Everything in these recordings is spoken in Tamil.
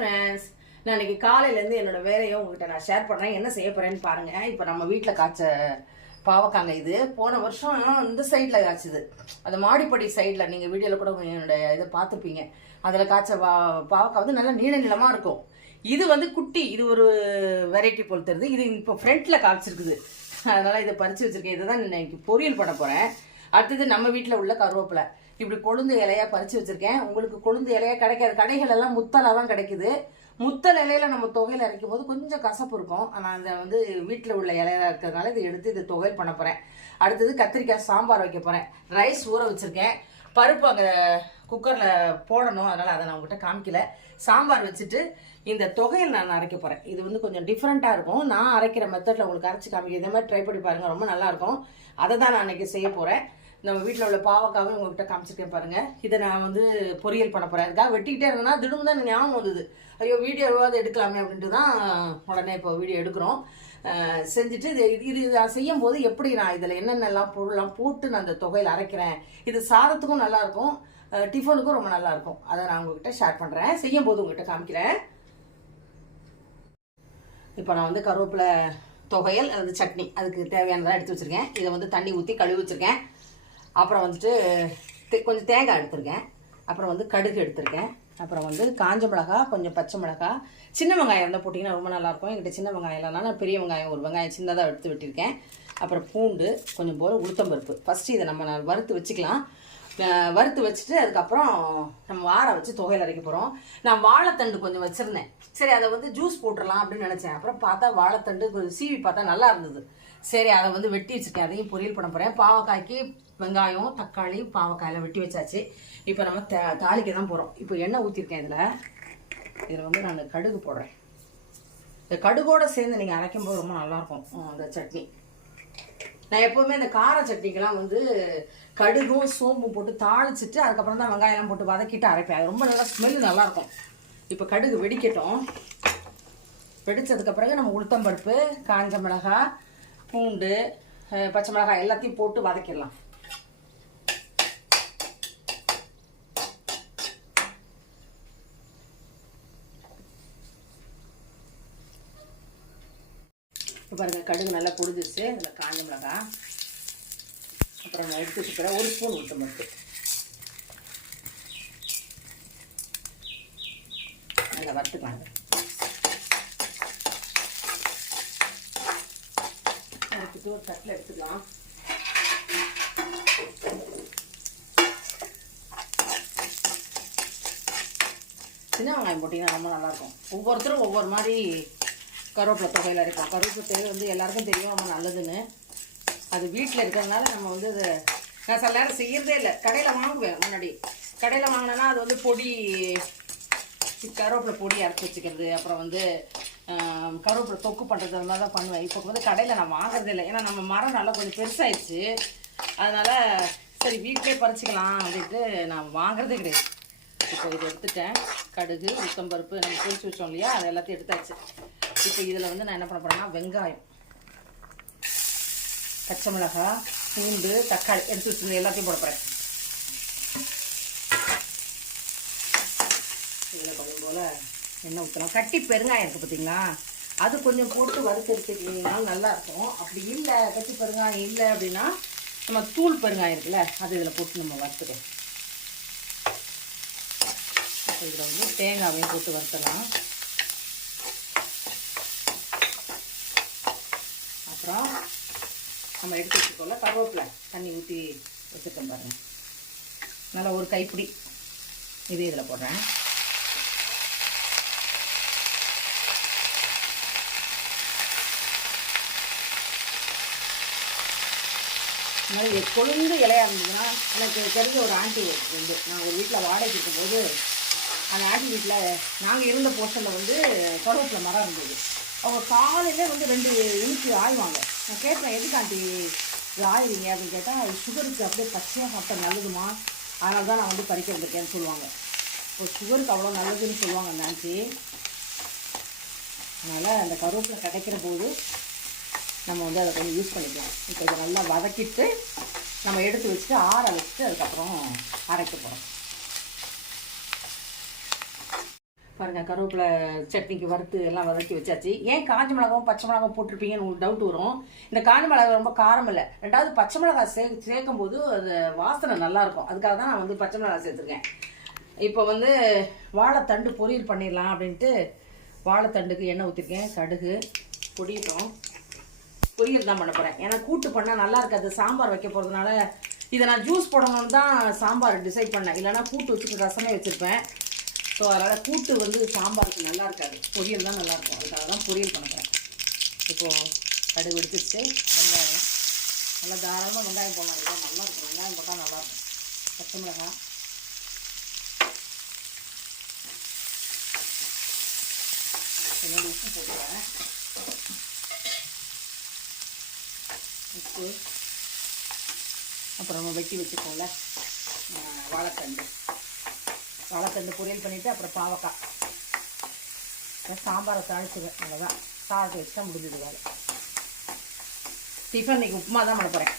ஃப்ரெண்ட்ஸ் நான் இன்னைக்கு காலையிலேருந்து என்னோட வேலையை உங்ககிட்ட நான் ஷேர் பண்ணுறேன் என்ன செய்ய போகிறேன்னு பாருங்கள் இப்போ நம்ம வீட்டில் காய்ச்ச பாவக்காங்க இது. போன வருஷம் இந்த சைடில் காய்ச்சுது. அந்த மாடிப்படி சைடில் நீங்கள் வீடியோவில் கூட என்னோட இதை பார்த்துருப்பீங்க. அதில் காய்ச்ச பா பாவக்காய் வந்து நல்லா நீள நிலமாக இருக்கும். இது வந்து குட்டி. இது ஒரு வெரைட்டி போல் தருது இது இப்போ ஃப்ரண்ட்டில் காய்ச்சிருக்குது. அதனால் இதை பறித்து வச்சுருக்கேன். இதை தான் இன்னைக்கு பொரியல் பண்ண போகிறேன் அடுத்தது நம்ம வீட்டில் உள்ள கருவேப்பிலை. இப்படி கொழுந்து இலையா பறித்து வச்சுருக்கேன். உங்களுக்கு கொழுந்து இலையா கிடைக்காது. கடைகள் எல்லாம் முத்தலாக தான் கிடைக்குது. முத்தல் இலையில நம்ம தொகையில் அரைக்கும் போது கொஞ்சம் கசப்பு இருக்கும். ஆனால் அந்த வந்து வீட்டில் உள்ள இலையா இருக்கிறதுனால இதை எடுத்து இதை தொகையில் பண்ண போகிறேன் அடுத்தது கத்திரிக்காய் சாம்பார் வைக்க போகிறேன் ரைஸ் ஊற வச்சுருக்கேன். பருப்பு அங்கே குக்கரில் போடணும். அதனால் அதை நான் உங்கள்கிட்ட காமிக்கல. சாம்பார் வச்சுட்டு இந்த தொகையில் நான் அரைக்க போகிறேன் இது வந்து கொஞ்சம் டிஃப்ரெண்ட்டாக இருக்கும். நான் அரைக்கிற மெத்தடில் உங்களுக்கு அரைச்சி காமிக்க இதே மாதிரி ட்ரை பண்ணி பாருங்கள் ரொம்ப நல்லாயிருக்கும் அதை தான் நான் அன்றைக்கி செய்ய போகிறேன் நம்ம வீட்டில் உள்ள பாவக்காவும் உங்கள்கிட்ட காமிச்சிருக்கேன் பாருங்கள் இதை நான் வந்து பொரியல் பண்ண போகிறேன் அதுக்காக வெட்டிக்கிட்டே இருந்தேன்னா திடீர்னு தான் ஞாபகம் வந்தது. ஐயோ வீடியோவாவது எடுக்கலாமே அப்படின்ட்டு தான் உடனே இப்போ வீடியோ எடுக்கிறோம். செஞ்சுட்டு இது இது இது நான் செய்யும் போது எப்படி நான் இதில் என்னென்னலாம் பொருள்லாம் போட்டு நான் அந்த தொகையில் அரைக்கிறேன்? இது சாதத்துக்கும் நல்லாயிருக்கும் டிஃபனுக்கும் ரொம்ப நல்லாயிருக்கும் அதை நான் உங்ககிட்ட ஷேர் பண்ணுறேன் செய்யும் போது உங்ககிட்ட காமிக்கிறேன். இப்போ நான் வந்து கருவேப்பிலை தொகையல் அது சட்னி. அதுக்கு தேவையானதெல்லாம் எடுத்து வச்சுருக்கேன். இதை வந்து தண்ணி ஊற்றி கழுவி வச்சுருக்கேன். அப்புறம் வந்துட்டு தே- கொஞ்சம் தேங்காய் எடுத்திருக்கேன். அப்புறம் வந்து கடுகு எடுத்திருக்கேன். அப்புறம் வந்து காஞ்ச மிளகா கொஞ்சம் பச்சை மிளகா. சின்ன வெங்காயம் இருந்தால் போட்டிங்கன்னா ரொம்ப நல்லாயிருக்கும் என்கிட்ட சின்ன வெங்காயம் இல்லைனா நான் பெரிய வெங்காயம் ஒரு வெங்காயம் சின்னதாக எடுத்து விட்டிருக்கேன் அப்புறம் பூண்டு கொஞ்சம் போல் உளுத்தம்பருப்பு. ஃபஸ்ட்டு இதை நம்ம வறுத்து வச்சுக்கலாம். வறுத்து வச்சுட்டு அதுக்கப்புறம் நம்ம வார வச்சு தொகையில் அரைக்க போகிறோம் நான் வாழைத்தண்டு கொஞ்சம் வச்சுருந்தேன். சரி அதை வந்து ஜூஸ் போட்டுடலாம் அப்படின்னு நினச்சேன். அப்புறம் பார்த்தா வாழைத்தண்டு கொஞ்சம் சீவி பார்த்தா நல்லா இருந்தது. சரி அதை வந்து வெட்டி வச்சுருக்கேன் அதையும் பொரியல் பண்ண போகிறேன் பாவக்காய்க்கு வெங்காயம் தக்காளி பாவக்காயெல்லாம் வெட்டி வச்சாச்சு. இப்போ நம்ம த தாளிக்க தான் போகிறோம் இப்போ எண்ணெய் ஊற்றிருக்கேன் இதில். இதில் வந்து நான் கடுகு போடுறேன். இந்த கடுகோடு சேர்ந்து நீங்கள் அரைக்கும் போது ரொம்ப நல்லாயிருக்கும் அந்த சட்னி. நான் எப்போவுமே இந்த கார சட்னிக்கெல்லாம் வந்து கடுகும் சோம்பும் போட்டு தாளிச்சிட்டு அதுக்கப்புறம் தான் வெங்காயம்லாம் போட்டு வதக்கிட்டு அரைப்பேன். அது ரொம்ப நல்லா ஸ்மெல் நல்லாயிருக்கும். இப்போ கடுகு வெடிக்கட்டும். வெடிச்சதுக்கு பிறகு நம்ம உளுத்தம்பருப்பு காஞ்ச மிளகாய் பூண்டு பச்சை மிளகாய் எல்லாத்தையும் போட்டு வதக்கிடலாம். பாருங்கள் கடுகு நல்லா பொடிஞ்சிருச்சு. அதில் காஞ்ச மிளகாய் அப்புறம் நான் எடுத்து வச்சுக்கிறேன் ஒரு ஸ்பூன் உளுத்தம்பருப்பு நல்லா வறுத்துக்கலாம் எடுத்துட்டு ஒரு தட்டில் எடுத்துக்கலாம். சின்ன வெங்காயம் போட்டிங்கன்னா ரொம்ப நல்லாயிருக்கும் ஒவ்வொருத்தரும் ஒவ்வொரு மாதிரி கருவேப்பிலை தொகையில் இருக்கும். கருவேப்பிலை தொகை வந்து எல்லாருக்கும் தெரியும் ரொம்ப நல்லதுன்னு. அது வீட்டில் இருக்கிறதுனால நம்ம வந்து அதை நான் சில நேரம் செய்யறதே இல்லை. கடையில் வாங்குவேன் முன்னாடி. கடையில் வாங்கினேன்னா அது வந்து பொடி கருவேப்பிலை பொடி அரைச்சி வச்சுக்கிறது அப்புறம் வந்து கருவேப்பிலை தொக்கு பண்ணுறது அந்த மாதிரி தான் பண்ணுவேன். இப்போ வந்து கடையில் நான் வாங்குறதே இல்லை. ஏன்னா நம்ம மரம் நல்லா கொஞ்சம் பெருசாகிடுச்சு அதனால் சரி வீட்டிலே பறிச்சிக்கலாம் அப்படின்ட்டு நான் வாங்குறதே கிடையாது. இப்போ இதை எடுத்துட்டேன். கடுகு உளுத்தம்பருப்பு நம்ம பொரிச்சு வச்சோம் இல்லையா? அது எல்லாத்தையும் எடுத்தாச்சு. இப்போ இதில் வந்து நான் என்ன பண்ண போகிறேன்னா வெங்காயம் பச்சை மிளகாய் பூண்டு தக்காளி எடுத்து வச்சுருந்து எல்லாத்தையும் போட போகிறேன் இதில் கொஞ்சம் போல் எண்ணெய் ஊற்றலாம் கட்டி பெருங்காயம் இருக்குது பார்த்தீங்களா? அது கொஞ்சம் போட்டு வறுத்து எடுத்துக்கிட்டீங்கன்னா நல்லாயிருக்கும். அப்படி இல்லை கட்டி பெருங்காயம் இல்லை அப்படின்னா நம்ம தூள் பெருங்காயம் இருக்குல்ல அது இதில் போட்டு நம்ம வறுத்துக்கலாம். இதில் வந்து தேங்காவையும் போட்டு வறுத்தலாம் அப்புறம் நம்ம எடுத்து வச்சுக்கோல கருவேப்பிலை. தண்ணி ஊற்றி வச்சுருக்கேன் பாருங்கள் நல்லா ஒரு கைப்பிடி. இது இதில் போடுறேன். இந்த மாதிரி கொழுந்து இலையா இருந்ததுன்னா எனக்கு தெரிஞ்ச ஒரு ஆண்டி உண்டு. நான் ஒரு வீட்டில் வாடகைக்கு இருக்கும்போது அந்த ஆண்டி வீட்டில் நாங்கள் இருந்த போர்ஷனில் வந்து கருவேப்பிலை மரம் இருந்தது. அவங்க காலையிலே வந்து ரெண்டு இனிப்பு ஆய்வாங்க நான் கேட்டேன் எதுக்கு ஆண்டி இது ஆயிறீங்க அப்படின்னு கேட்டால் சுகருக்கு அப்படியே பச்சையாக சாப்பிட்டா நல்லதுமா? அதனால தான் நான் வந்து பறிக்க வந்திருக்கேன்னு சொல்லுவாங்க. இப்போ சுகருக்கு அவ்வளோ நல்லதுன்னு சொல்லுவாங்க நான்ச்சி அதனால் அந்த கருவேப்பிலை கிடைக்கிற போது நம்ம வந்து அதை கொஞ்சம் யூஸ் பண்ணிக்கலாம். இப்போ இதை நல்லா வதக்கிட்டு நம்ம எடுத்து வச்சுட்டு ஆற வச்சுட்டு அதுக்கப்புறம் அரைக்க போகிறோம் பாருங்க கருவேப்பிலை சட்னிக்கு வறுத்து எல்லாம் வதக்கி வச்சாச்சு. ஏன் காஞ்ச மிளகாவும் பச்சை மிளகாவும் போட்டிருப்பீங்கன்னு உங்களுக்கு டவுட் வரும். இந்த காஞ்ச மிளகா ரொம்ப காரம் இல்லை. ரெண்டாவது பச்சை மிளகாய் சே சேர்க்கும் போது அது வாசனை நல்லாயிருக்கும் அதுக்காக தான் நான் வந்து பச்சை மிளகாய் சேர்த்துருக்கேன். இப்போ வந்து வாழைத்தண்டு பொரியல் பண்ணிடலாம் அப்படின்ட்டு வாழைத்தண்டுக்கு எண்ணெய் ஊற்றிருக்கேன் கடுகு பொடியிட்டோம். பொரியல் தான் பண்ண போகிறேன் ஏன்னா கூட்டு பண்ணால் நல்லா இருக்காது. சாம்பார் வைக்க போகிறதுனால இதை நான் ஜூஸ் போடணும்னு தான் சாம்பார் டிசைட் பண்ணேன். இல்லைனா கூட்டு வச்சுட்டு ரசமே வச்சுருப்பேன். ஸோ அதனால் கூட்டு வந்து சாம்பாருக்கு நல்லா இருக்காது. பொரியல் தான் நல்லா இருக்கும். அதுக்காக தான் பொரியல் பண்ணுறேன். இப்போது கடுகு எடுத்துட்டு வெங்காயம். நல்லா தாராளமாக வெங்காயம் போடலாம். இதுதான் நல்லா இருக்கும். வெங்காயம் போட்டால் நல்லாயிருக்கும் பச்சை மிளகாய். கொஞ்சம் உப்பு போட்டுக்கிறேன். உப்பு. அப்புறம் நம்ம வெட்டி வச்சுக்கோம்ல வாழைத்தண்டு. வாழைத்தண்டு பொரியல் பண்ணிவிட்டு அப்புறம் பாவக்காய். சாம்பாரை தாளிச்சுவேன் அவ்வளோதான் சாதத்தை வச்சு தான் முடிஞ்சது வேலை. டிஃபன் இன்றைக்கி உப்புமா தான் பண்ண போகிறேன்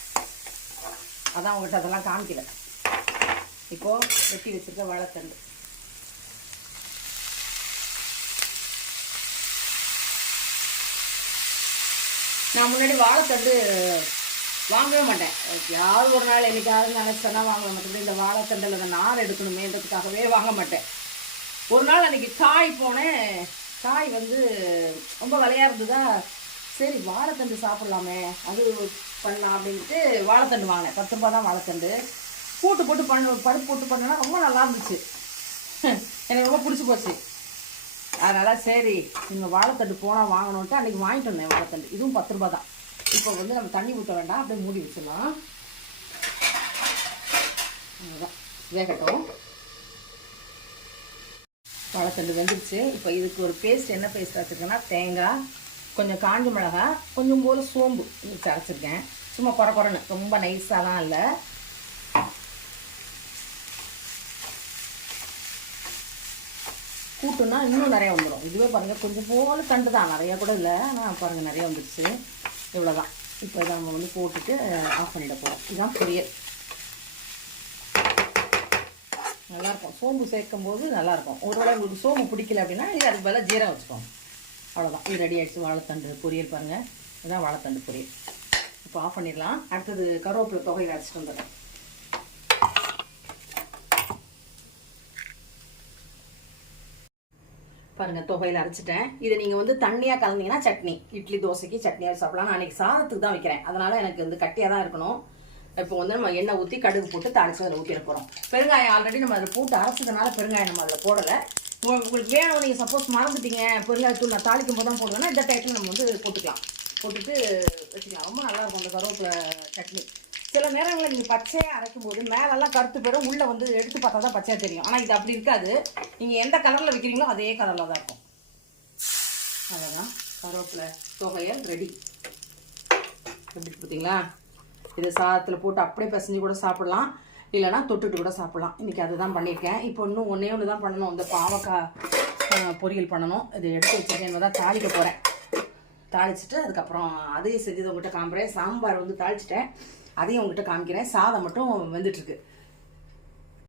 அதான் உங்கள்கிட்ட அதெல்லாம் காமிக்கல. இப்போது வெட்டி வச்சுருக்க வாழைத்தண்டு நான் முன்னாடி வாழைத்தண்டு வாங்கவே மாட்டேன். யாரும் ஒரு நாள் என்னைக்காவது நினச்சேன்னா வாங்க மற்றபடி இந்த வாழைத்தண்டில் அந்த நார் எடுக்கணுமேன்றதுக்காகவே வாங்க மாட்டேன். ஒரு நாள் அன்றைக்கி காய் போனேன். காய் வந்து ரொம்ப விலையா இருந்ததா சரி வாழைத்தண்டு சாப்பிட்லாமே அது பண்ணலாம் அப்படின்ட்டு வாழைத்தண்டு வாங்கினேன். பத்து ரூபா தான் வாழைத்தண்டு. கூட்டு போட்டு பண்ண பருப்பு போட்டு பண்ணனா ரொம்ப நல்லா இருந்துச்சு. எனக்கு ரொம்ப பிடிச்சி போச்சு. அதனால் சரி நீங்கள் வாழைத்தண்டு போனால் வாங்கணுன்ட்டு அன்றைக்கி வாங்கிட்டு வந்தேன் வாழைத்தண்டு. இதுவும் பத்து ரூபா தான். இப்போ வந்து நம்ம தண்ணி ஊற்ற வேண்டாம். அப்படியே மூடி வச்சிடலாம். அவ்வளோதான் வேகட்டும். வாழைத்தண்டு வெந்துருச்சு. இப்போ இதுக்கு ஒரு பேஸ்ட் என்ன பேஸ்ட் வச்சுருக்கேன்னா தேங்காய் கொஞ்சம் காஞ்ச மிளகாய் கொஞ்சம் போல் சோம்பு வச்சு அரைச்சிருக்கேன். சும்மா குறை குறைன்னு ரொம்ப நைஸாலாம் இல்லை. கூட்டுனா இன்னும் நிறைய வந்துடும் இதுவே பாருங்கள் கொஞ்சம் போல தண்டு தான். நிறையா கூட இல்லை. ஆனால் பாருங்கள் நிறைய வந்துடுச்சு இவ்வளோதான் இப்போ இதை நம்ம வந்து போட்டுட்டு ஆஃப் பண்ணிட போகிறோம் இதுதான் பொரியல். நல்லாயிருக்கும். சோம்பு சேர்க்கும் போது நல்லாயிருக்கும் ஒருவேளை உங்களுக்கு சோம்பு பிடிக்கல அப்படின்னா இது அதுக்கு பதிலாக ஜீரம் வச்சுக்கோங்க. அவ்வளோதான் இது ரெடி ஆகிடுச்சு வாழைத்தண்டு பொரியல் பாருங்கள் இதுதான் வாழைத்தண்டு பொரியல். இப்போ ஆஃப் பண்ணிடலாம். அடுத்தது கருவேப்பிலை தொகையில் அரைச்சிட்டு வந்துடுறேன். பாருங்கள் தொகையில் அரைச்சிட்டேன். இதை நீங்கள் வந்து தண்ணியாக கலந்தீங்கன்னா சட்னி. இட்லி தோசைக்கு சட்னியாக சாப்பிடலாம். நான் அன்றைக்கி சாதத்துக்கு தான் வைக்கிறேன். அதனால் எனக்கு வந்து கட்டியாக தான் இருக்கணும். இப்போ வந்து நம்ம எண்ணெய் ஊற்றி கடுகு போட்டு தாளிச்சு அதில் ஊற்றிட போகிறோம் பெருங்காயம் ஆல்ரெடி நம்ம அதில் போட்டு அரைச்சதுனால பெருங்காயம் நம்ம அதில் போடலை. உங்களுக்கு உங்களுக்கு வேணும் நீங்கள் சப்போஸ் மறந்துட்டீங்க பெருங்காயத்தூள் நான் தாளிக்கும் போது தான் போடுவேன்னா இந்த டயத்தில் நம்ம வந்து போட்டுக்கலாம். போட்டுட்டு வச்சுக்கலாம். ரொம்ப நல்லாயிருக்கும் அந்த கருவேப்பிலை சட்னி. சில நேரங்களில் நீங்கள் பச்சையாக அரைக்கும் போது மேலெல்லாம் கருத்து போயிடும் உள்ளே வந்து எடுத்து பார்த்தா தான் பச்சையாக தெரியும். ஆனால் இது அப்படி இருக்காது. நீங்கள் எந்த கலரில் வைக்கிறீங்களோ அதே கலரில் தான் இருக்கும். அதான் கருவேப்பிலை தொகையல் ரெடி எப்படி பார்த்தீங்களா இது சாதத்தில் போட்டு அப்படியே பசஞ்சு கூட சாப்பிடலாம். இல்லைனா தொட்டுட்டு கூட சாப்பிடலாம். இன்றைக்கி அதுதான் பண்ணியிருக்கேன். இப்போ இன்னும் ஒன்றே ஒன்று தான் பண்ணணும். இந்த பாவக்காய் பொரியல் பண்ணணும். இது எடுத்து வச்சுருக்கேன். தான் தாளிக்க போகிறேன் தாளிச்சிட்டு அதுக்கப்புறம் அதையும் செஞ்சது உங்கள்கிட்ட காம்புறேன் சாம்பார் வந்து தாளிச்சிட்டேன். அதையும் உங்கள்கிட்ட காமிக்கிறேன். சாதம் மட்டும் வெந்துட்டுருக்கு.